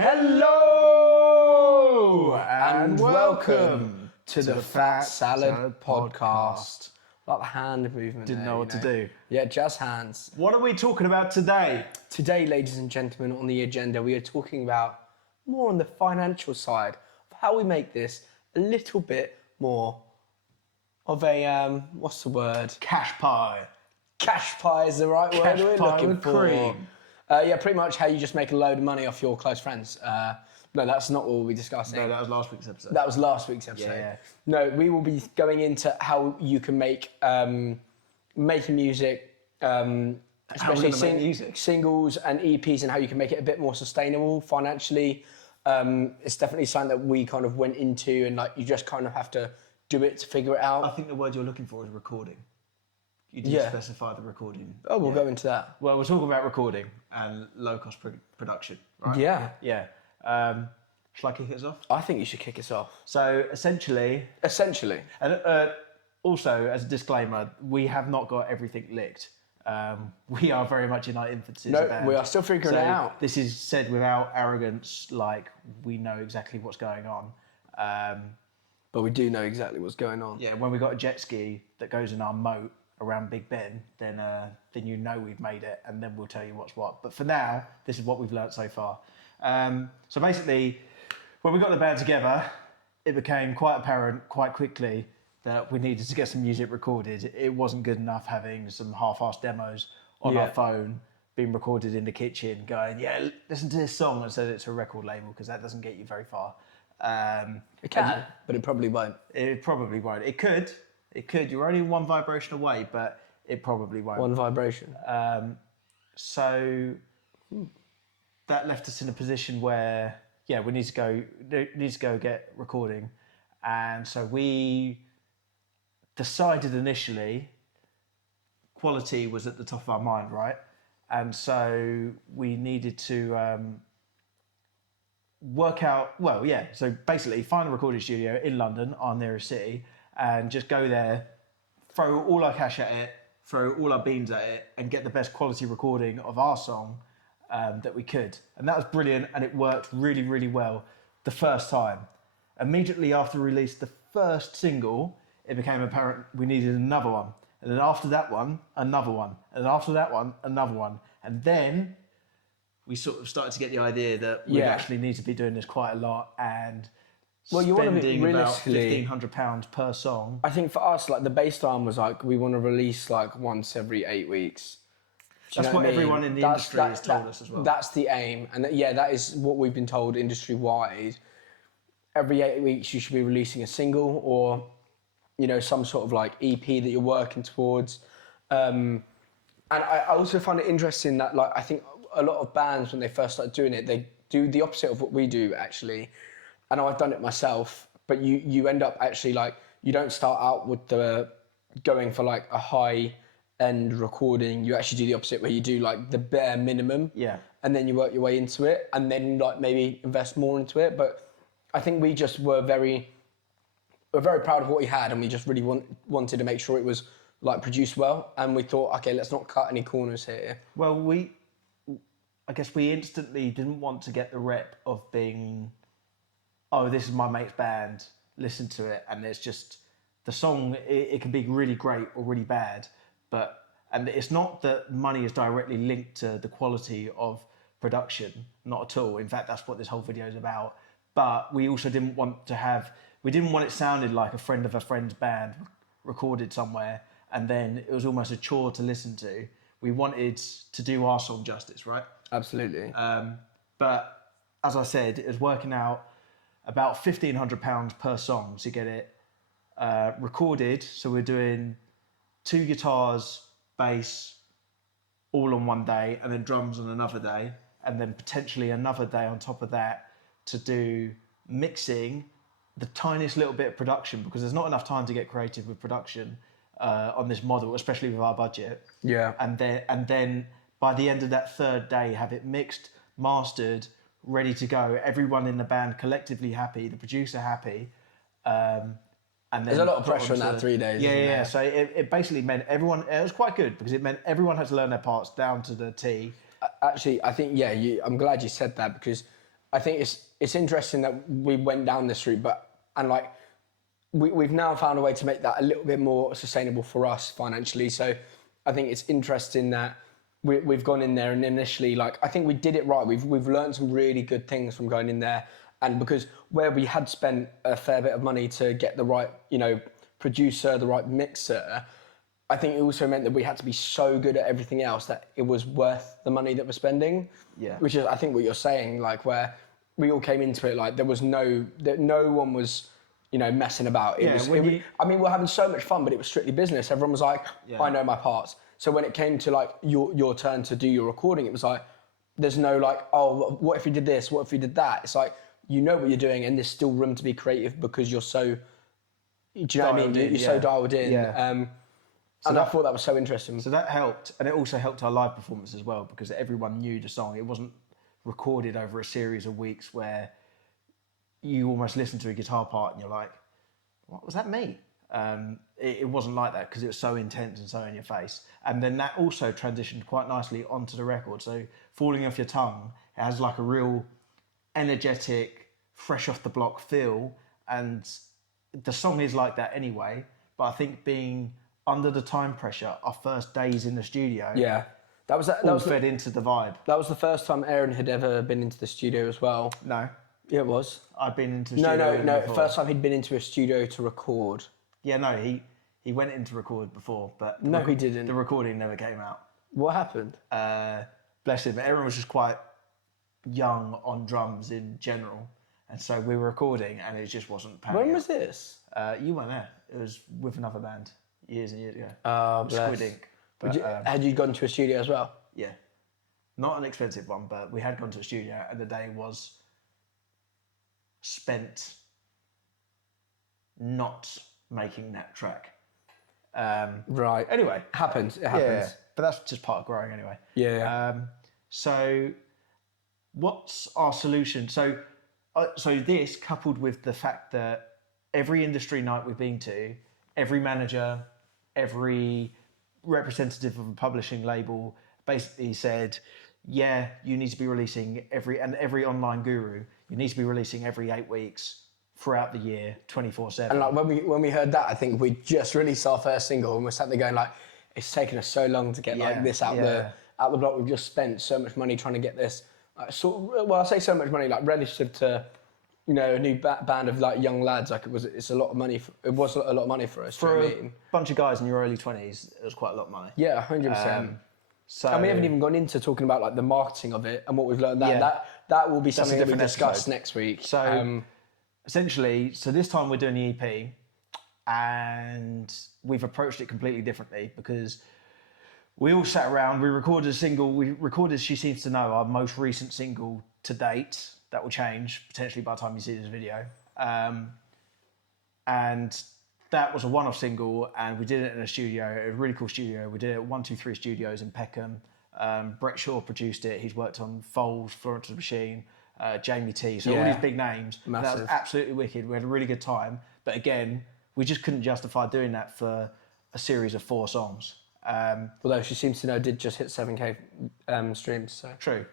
Hello and welcome to the Fat Salad Podcast. Like the hand movement. Didn't know what to do. Yeah, just hands. What are we talking about today? Today, ladies and gentlemen, on the agenda, we are talking about more on the financial side of how we make this a little bit more of a, what's the word? Cash pie. Cash pie is the right word Cash we're pie looking with for. cream. Yeah, pretty much how you just make a load of money off your close friends. No, that's not what we'll be discussing. No, that was last week's episode. That was last week's episode. Yeah. No, we will be going into how you can make making music, especially singles and EPs, and how you can make it a bit more sustainable financially. It's definitely something that we kind of went into, and like you just kind of have to do it to figure it out. I think the word you're looking for is recording. You didn't specify the recording. Oh, we'll go into that. Well, we're talking about recording and low-cost production, right? Yeah. Yeah. Shall I kick us off? I think you should kick us off. So, essentially... And also, as a disclaimer, we have not got everything licked. We are very much in our infancy. No, we are still figuring it out. This is said without arrogance, like we know exactly what's going on. But we do know exactly what's going on. Yeah, when we got a jet ski that goes in our moat around Big Ben, then you know we've made it, and then we'll tell you what's what. But for now, this is what we've learnt so far. So basically, when we got the band together, it became quite apparent quite quickly that we needed to get some music recorded. It wasn't good enough having some half-assed demos on our phone being recorded in the kitchen going, yeah, listen to this song and said it's a record label, because that doesn't get you very far. It can, but it probably won't. It probably won't. It could. You're only one vibration away, but it probably won't. One vibration. So that left us in a position where, we need to go get recording. And so we decided initially quality was at the top of our mind, right? And so we needed to work out, so basically find a recording studio in London, our nearest city, and just go there, throw all our cash at it, throw all our beans at it, and get the best quality recording of our song that we could. And that was brilliant, and it worked really, really well the first time. Immediately after we released the first single, it became apparent we needed another one. And then after that one, another one. And then after that one, another one. And then we sort of started to get the idea that we actually need to be doing this quite a lot, and you want to be spending about realistically £1,500 per song. I think for us, like the baseline was like we want to release like once every 8 weeks. That's what everyone in the industry has told us as well. That's the aim, and that is what we've been told industry-wide. Every 8 weeks, you should be releasing a single or, some sort of like EP that you're working towards. And I also find it interesting that, like, I think a lot of bands, when they first start doing it, they do the opposite of what we do, actually. I know I've done it myself, but you end up actually, like, you don't start out with going for like a high-end recording. You actually do the opposite, where you do like the bare minimum. Yeah. And then you work your way into it, and then like maybe invest more into it. But I think we just we're very proud of what we had, and we just really wanted to make sure it was like produced well. And we thought, okay, let's not cut any corners here. Well, I guess we instantly didn't want to get the rep of being, oh, this is my mate's band, listen to it, and there's just the song, it can be really great or really bad, and it's not that money is directly linked to the quality of production, not at all. In fact, that's what this whole video is about. But we also didn't want it sounded like a friend of a friend's band recorded somewhere, and then it was almost a chore to listen to. We wanted to do our song justice, right? Absolutely. But as I said, it was working out about £1,500 per song to get it recorded. So we're doing 2 guitars, bass, all on one day, and then drums on another day, and then potentially another day on top of that to do mixing, the tiniest little bit of production, because there's not enough time to get creative with production on this model, especially with our budget. Yeah. And then by the end of that third day, have it mixed, mastered, ready to go. Everyone in the band collectively happy, the producer happy. And then there's a lot of pressure in that 3 days. Yeah. So it basically meant everyone. It was quite good because it meant everyone had to learn their parts down to the T. Actually, I think I'm glad you said that, because I think it's interesting that we went down this route, and like we've now found a way to make that a little bit more sustainable for us financially. So I think it's interesting that we've gone in there and initially, like, I think we did it right. We've learned some really good things from going in there, and because where we had spent a fair bit of money to get the right, producer, the right mixer, I think it also meant that we had to be so good at everything else that it was worth the money that we're spending. Yeah. Which is, I think, what you're saying, like, where we all came into it, like, there was no one was, messing about. I mean, we're having so much fun, but it was strictly business. Everyone was like, I know my parts. So when it came to, like, your turn to do your recording, it was like, there's no, like, oh, what if you did this? What if you did that? It's like, you know what you're doing, and there's still room to be creative because you're so, do you know what I mean? You're so dialed in. Yeah. And I thought that was so interesting. So that helped, and it also helped our live performance as well, because everyone knew the song. It wasn't recorded over a series of weeks where you almost listen to a guitar part and you're like, what was that me? It wasn't like that, because it was so intense and so in your face. And then that also transitioned quite nicely onto the record. So Falling Off Your Tongue, it has like a real energetic, fresh off the block feel, and the song is like that anyway. But I think being under the time pressure, our first days in the studio, that was fed into the vibe. That was the first time Aaron had ever been into the studio as well. No, yeah, it was. I've been into the studio. No. Before. First time he'd been into a studio to record. Yeah, no, he went in to record before, but he didn't. The recording never came out. What happened? Bless him. Aaron was just quite young on drums in general, and so we were recording, and it just wasn't panning When out. was this? You weren't there. It was with another band years and years ago. Oh, bless. Squid Ink. But, had you gone to a studio as well? Yeah. Not an expensive one, but we had gone to a studio, and the day was spent not making that track. Right. Anyway. It happens. Yeah, but that's just part of growing anyway. Yeah. So what's our solution? So this, coupled with the fact that every industry night we've been to, every manager, every representative of a publishing label basically said, yeah, you need to be releasing every online guru, you need to be releasing every 8 weeks throughout the year, 24/7. And like when we heard that, I think we just released our first single, and we're sat there going like, it's taken us so long to get like this out the block. We've just spent so much money trying to get this. I say so much money, like relative to, a new band of like young lads. Like it's a lot of money. It was a lot of money for us. For a bunch of guys in your early 20s, it was quite a lot of money. Yeah, 100%. And we haven't even gone into talking about like the marketing of it and what we've learned. That will be something that we discuss next week. So essentially, this time we're doing the EP, and we've approached it completely differently, because we all sat around, we recorded a single, She Seems to Know, our most recent single to date. That will change potentially by the time you see this video. And that was a one-off single, and we did it in a studio, a really cool studio. We did it at 123 Studios in Peckham. Brett Shaw produced it. He's worked on Foles, Florence and the Machine, Jamie T. So all these big names. Massive. That was absolutely wicked. We had a really good time. But again, we just couldn't justify doing that for a series of 4 songs. Although She Seems to Know did just hit 7K streams. So. True.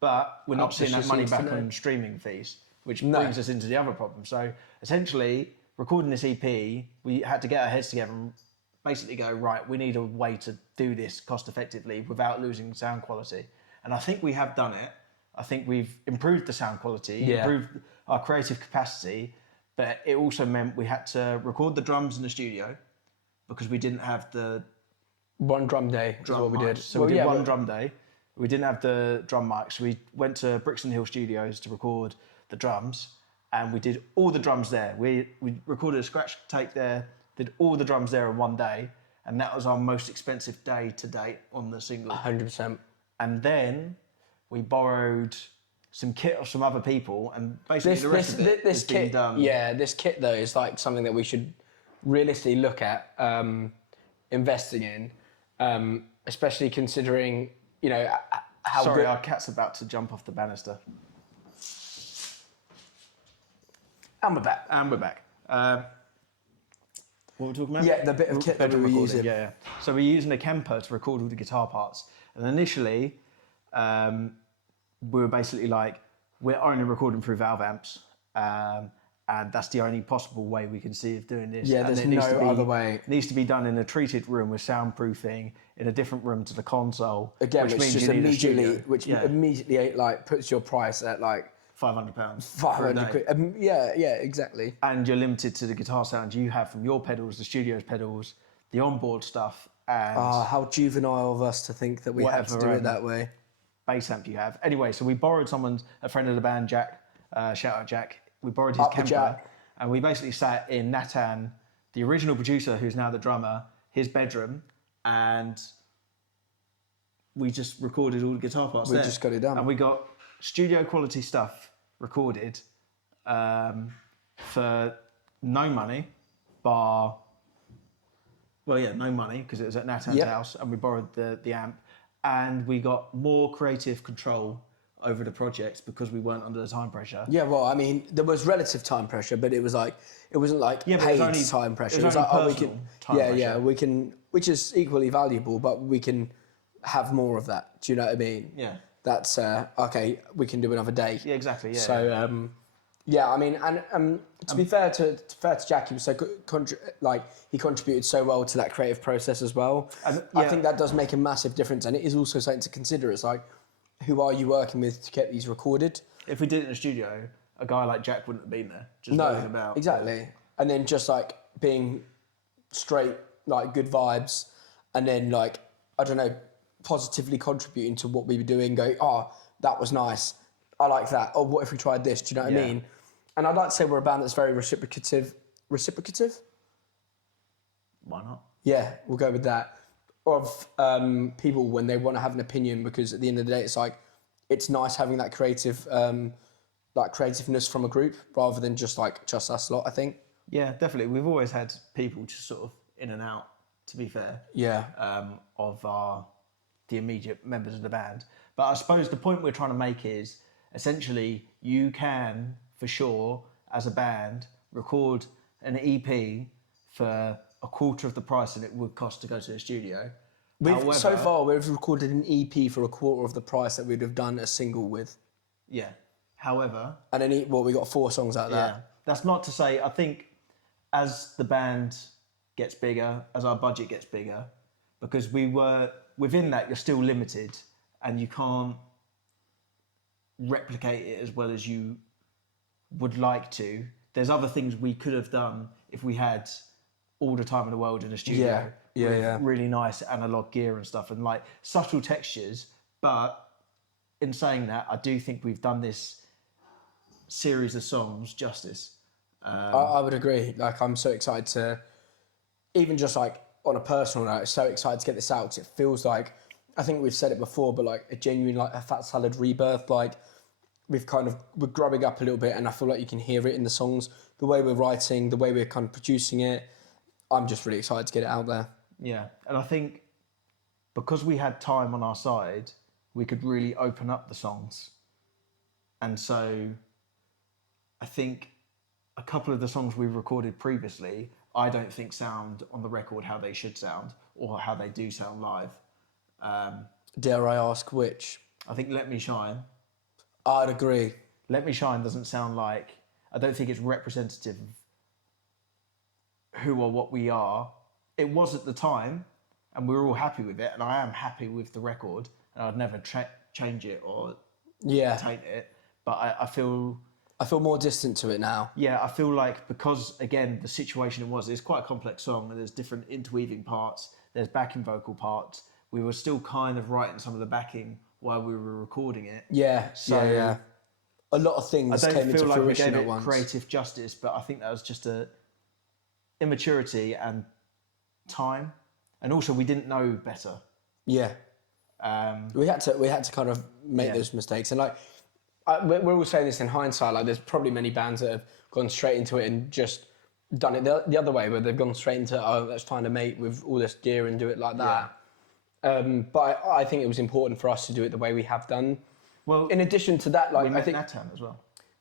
But we're not seeing that money back on streaming fees, which brings us into the other problem. So essentially, recording this EP, we had to get our heads together and basically go, right, we need a way to do this cost effectively without losing sound quality. And I think we have done it. I think we've improved the sound quality, improved our creative capacity, but it also meant we had to record the drums in the studio because we didn't have the one drum day is what we did. So we did one drum day. We didn't have the drum mics. So we went to Brixton Hill Studios to record the drums, and we did all the drums there. We recorded a scratch tape there, did all the drums there in one day, and that was our most expensive day to date on the single. 100%. And then we borrowed some kit of some other people, and basically the rest of it has been done. Yeah, this kit though is like something that we should realistically look at investing in, especially considering, how Sorry, good... our cat's about to jump off the banister. And we're back. What were we talking about? Yeah, the bit of kit that we were using. Yeah. So we're using a Kemper to record all the guitar parts. And initially, we were basically like, we're only recording through valve amps, and that's the only possible way we can see of doing this. Yeah, and there's it needs no to be, other way. It needs to be done in a treated room with soundproofing in a different room to the console. Again, which which means just you need a studio. immediately like puts your price at like £500. £500. Yeah, exactly. And you're limited to the guitar sounds you have from your pedals, the studio's pedals, the onboard stuff, and How juvenile of us to think that we had to do it that way. bass amp you have. Anyway, so we borrowed a friend of the band, Jack, shout out Jack, we borrowed his Kemper, Jack. and we basically sat in Natan, the original producer, who's now the drummer, his bedroom, and we just recorded all the guitar parts there. We just got it done. And we got studio quality stuff recorded for no money, no money, because it was at Natan's house, and we borrowed the amp, and we got more creative control over the project because we weren't under the time pressure. Yeah, well, I mean, there was relative time pressure, but it wasn't like but paid it was only, time pressure. It was like, only we can, time pressure. we can, which is equally valuable, but we can have more of that. Do you know what I mean? Yeah. That's okay. We can do another day. Yeah, exactly. Yeah. So, I mean, and to be fair to Jack, he was so he contributed so well to that creative process as well. I think that does make a massive difference, and it is also something to consider. It's like, who are you working with to get these recorded? If we did it in a studio, a guy like Jack wouldn't have been there. Just moving about. Exactly. And then just like being straight, like good vibes, and then like, I don't know, positively contributing to what we were doing, going, oh, that was nice. I like that. Oh, what if we tried this? Do you know what I mean? And I'd like to say we're a band that's very reciprocative. Reciprocative? Why not? Yeah, we'll go with that. Of people when they want to have an opinion, because at the end of the day, it's like, it's nice having that creativeness from a group rather than just us lot, I think. Yeah, definitely. We've always had people just sort of in and out, to be fair. Yeah. Of the immediate members of the band. But I suppose the point we're trying to make is, essentially, you can, for sure, as a band, record an EP for a quarter of the price that it would cost to go to a studio. So far, we've recorded an EP for a quarter of the price that we'd have done a single with. Yeah. However... And then, we got 4 songs out there. Yeah. That's not to say, I think, as the band gets bigger, as our budget gets bigger, because within that, you're still limited, and you can't replicate it as well as you would like to. There's other things we could have done if we had all the time in the world in a studio. Yeah. Really nice analog gear and stuff, and like subtle textures. But in saying that, I do think we've done this series of songs justice. I would agree. Like, I'm so excited to, even just like on a personal note, so excited to get this out, because it feels like, I think we've said it before, but like a genuine, like a Fat Salad rebirth. Like, we're growing up a little bit, and I feel like you can hear it in the songs, the way we're writing, the way we're kind of producing it. I'm just really excited to get it out there. Yeah, and I think because we had time on our side, we could really open up the songs. And so I think a couple of the songs we've recorded previously, I don't think sound on the record how they should sound, or how they do sound live. Dare I ask which? I think Let Me Shine. I'd agree. Let Me Shine doesn't sound like... I don't think it's representative of who or what we are. It was at the time, and we were all happy with it, and I am happy with the record, and I'd never change it or taint it. But I feel more distant to it now. Yeah, I feel like, because, again, the situation it was, it's quite a complex song, and there's different interweaving parts, there's backing vocal parts. We were still kind of writing some of the backing while we were recording it. Yeah, yeah. A lot of things came into fruition at once. I don't feel like we gave it creative justice, but I think that was just a immaturity and time, and also we didn't know better. Yeah. We had to kind of make those mistakes, and like we're all saying this in hindsight. Like, there's probably many bands that have gone straight into it and just done it the other way, where they've gone straight into, let's find a mate with all this gear and do it like that. But I think it was important for us to do it the way we have done. Well, in addition to that, like, I think Natan as well.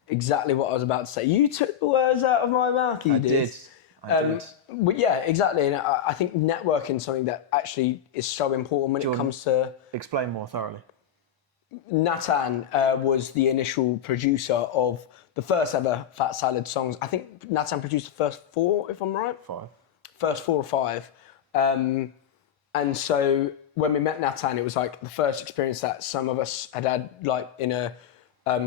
Exactly what I was about to say. You took the words out of my mouth. I did. But yeah, exactly. And I think networking is something that actually is so important when it comes to... Explain more thoroughly. Nathan was the initial producer of the first ever Fat Salad songs. I think Nathan produced the first 4, if I'm right. 5. First 4 or 5. And so when we met Nathan, it was like the first experience that some of us had like in a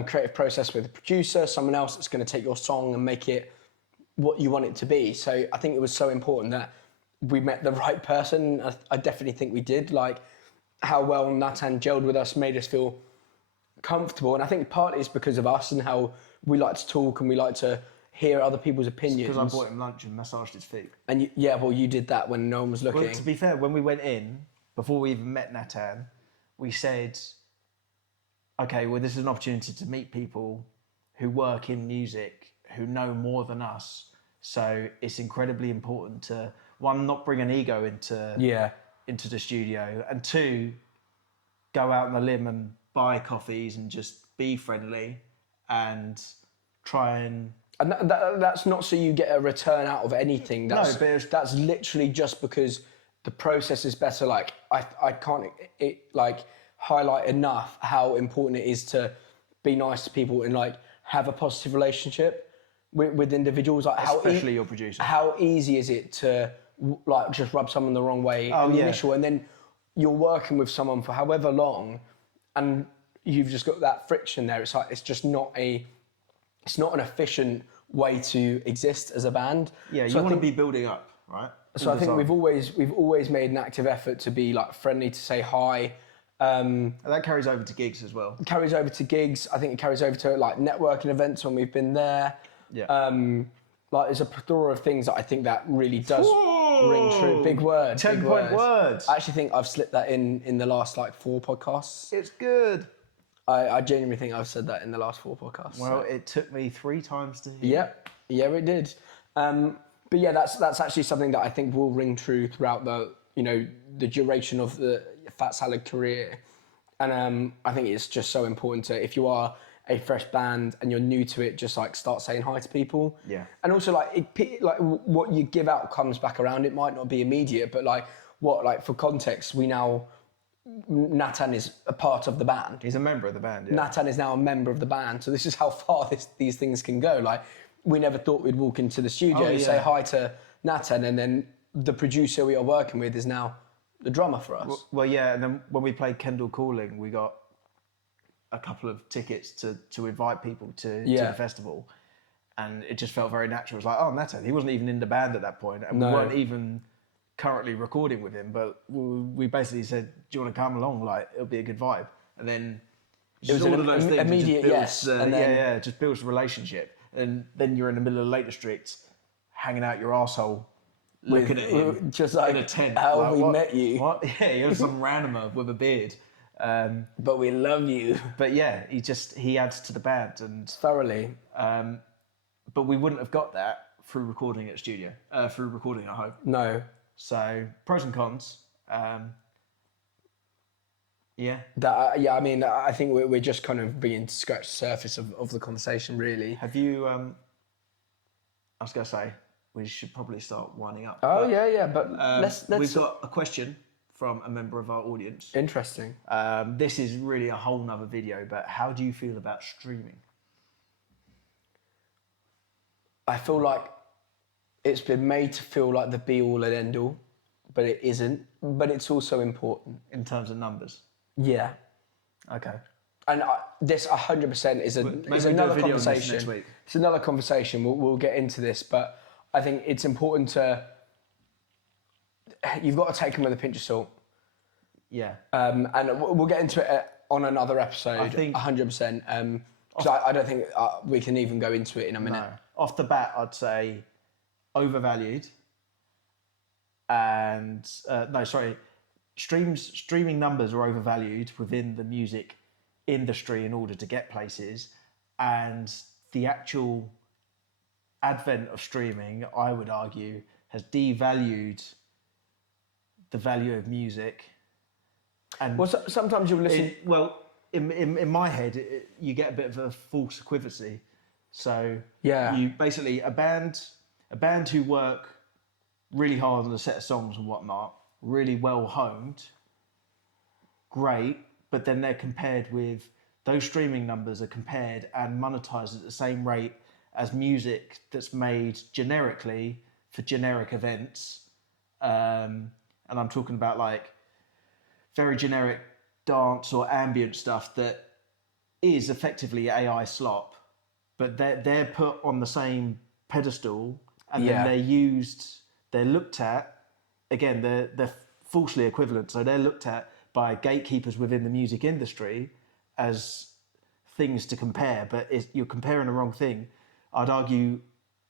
creative process with a producer, someone else that's going to take your song and make it what you want it to be. So I think it was so important that we met the right person. I definitely think we did. Like how well Nathan gelled with us made us feel comfortable. And I think partly it's because of us and how we like to talk and we like to hear other people's opinions. Because I bought him lunch and massaged his feet. And you did that when no one was looking. Well, to be fair, when we went in, before we even met Nathan, we said, okay, well, this is an opportunity to meet people who work in music, who know more than us. So it's incredibly important to, one, not bring an ego into the studio, and 2, go out on a limb and buy coffees and just be friendly and try and... And that's not so you get a return out of anything. That's literally just because the process is better. Like I can't highlight enough how important it is to be nice to people and like have a positive relationship with individuals. Like especially your producer. How easy is it to like just rub someone the wrong way in the initial, and then you're working with someone for however long, and you've just got that friction there. It's like it's not an efficient way to exist as a band. Yeah, you want to be building up, right? So I think we've always made an active effort to be like friendly, to say hi. And that carries over to gigs as well. It carries over to gigs. I think it carries over to like networking events when we've been there. Yeah. Like there's a plethora of things that I think that really does ring true. Big word. 10-point words. I actually think I've slipped that in the last like 4 podcasts. It's good. I genuinely think I've said that in the last 4 podcasts. Well, it took me 3 times to hear. Yeah, it did. But yeah, that's actually something that I think will ring true throughout the duration of the Fat Salad career. And I think it's just so important to, if you are a fresh band and you're new to it, just like start saying hi to people. Yeah. And also like what you give out comes back around. It might not be immediate, but for context, Nathan is a part of the band. He's a member of the band, yeah. Nathan is now a member of the band. So this is how far these things can go. Like, we never thought we'd walk into the studio, say hi to Nathan, and then the producer we are working with is now the drummer for us. Well, yeah, and then when we played Kendall Calling, we got a couple of tickets to invite people to the festival. And it just felt very natural. It was like, oh, Nathan, he wasn't even in the band at that point, and we weren't even currently recording with him, but we basically said, do you want to come along? Like, it'll be a good vibe. And then it was all of those things. Immediate yes. It just builds a relationship. And then you're in the middle of Lake District, hanging out your arsehole, looking at him just like, in a tent. How like, we met you. What? Yeah, you're some randomer with a beard. But we love you. But yeah, he adds to the band. And thoroughly. But we wouldn't have got that through recording at studio, through recording at home. No. So pros and cons. Yeah. I mean, I think we're just kind of beginning to scratch the surface of the conversation, really. Have you? I was gonna say we should probably start winding up. Oh, but let's. We've got a question from a member of our audience. Interesting. This is really a whole nother video, but how do you feel about streaming? I feel like it's been made to feel like the be-all and end-all, but it isn't. But it's also important. In terms of numbers? Yeah. Okay. And this 100% is another conversation. Next week. It's another conversation. We'll get into this, but I think it's important to... You've got to take them with a pinch of salt. Yeah. And we'll get into it on another episode, I think 100%. Because I don't think we can even go into it in a minute. No. Off the bat, I'd say overvalued. And streaming numbers are overvalued within the music industry in order to get places, and the actual advent of streaming, I would argue, has devalued the value of music. And sometimes you'll listen. In my head, you get a bit of a false equivalency. So yeah, you basically a band who work really hard on a set of songs and whatnot, really well honed, great, but then they're compared with, those streaming numbers are compared and monetized at the same rate as music that's made generically for generic events. And I'm talking about like very generic dance or ambient stuff that is effectively AI slop, but they're put on the same pedestal, and then they're looked at, again, they're falsely equivalent. So they're looked at by gatekeepers within the music industry as things to compare, but you're comparing the wrong thing. I'd argue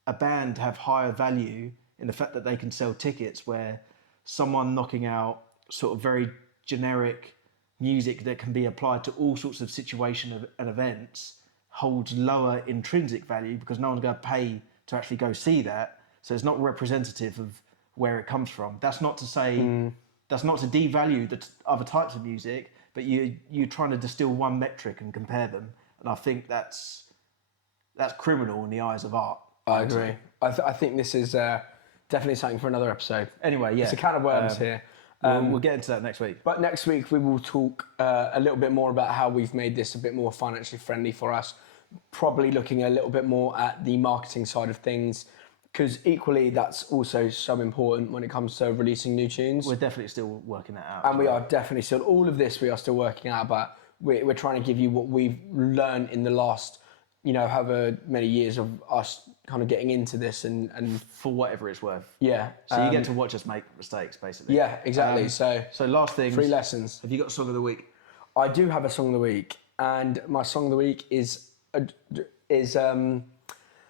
a band have higher value in the fact that they can sell tickets, where someone knocking out sort of very generic music that can be applied to all sorts of situations and events holds lower intrinsic value, because no one's going to pay to actually go see that. So it's not representative of where it comes from. That's not to say, that's not to devalue the other types of music, but you're trying to distill one metric and compare them. And I think that's criminal in the eyes of art. I agree. I think this is definitely something for another episode. Anyway, yeah. It's a can of worms here. We'll get into that next week. But next week we will talk a little bit more about how we've made this a bit more financially friendly for us. Probably looking a little bit more at the marketing side of things, because equally that's also so important when it comes to releasing new tunes. We're definitely still working that out. And we are definitely still, all of this we are still working out, but we're trying to give you what we've learned in the last, however many years of us kind of getting into this and for whatever it's worth. Yeah. So you get to watch us make mistakes, basically. Yeah, exactly. So last thing. 3 lessons. Have you got a song of the week? I do have a song of the week, and my song of the week is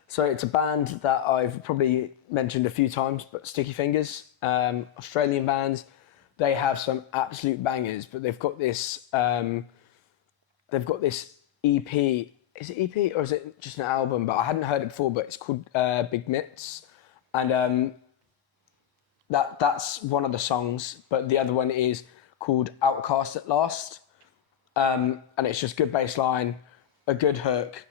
so it's a band that I've probably mentioned a few times, but Sticky Fingers, Australian band. They have some absolute bangers, but they've got this EP. Is it EP or is it just an album? But I hadn't heard it before, but it's called Big Mitts, and that's one of the songs. But the other one is called Outcast at Last, and it's just good bass line, a good hook,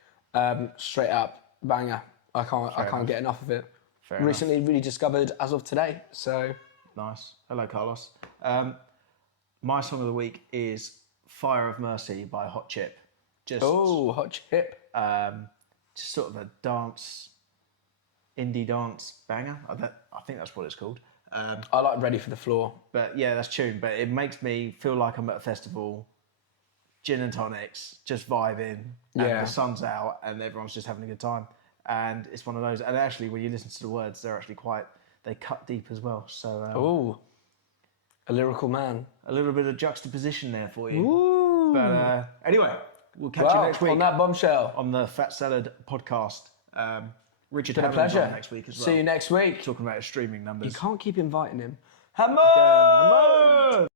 straight up banger. I can't get enough of it. Fair Recently enough. really discovered as of today. So Nice. Hello, Carlos. My song of the week is Fire of Mercy by Hot Chip. Hot Chip. Just sort of a indie dance banger. I think that's what it's called. I like Ready for the Floor. But yeah, that's tune. But it makes me feel like I'm at a festival, gin and tonics, just vibing, and Yeah. the sun's out, and everyone's just having a good time. And it's one of those. And actually, when you listen to the words, they're actually they cut deep as well. So A lyrical man. a little bit of juxtaposition there for you. Ooh. But anyway, we'll catch you next week on that bombshell. on the Fat Salad podcast. Richard Been a Hammond's pleasure. on next week as well. See you next week. Talking about his streaming numbers. You can't keep inviting him. Hammer!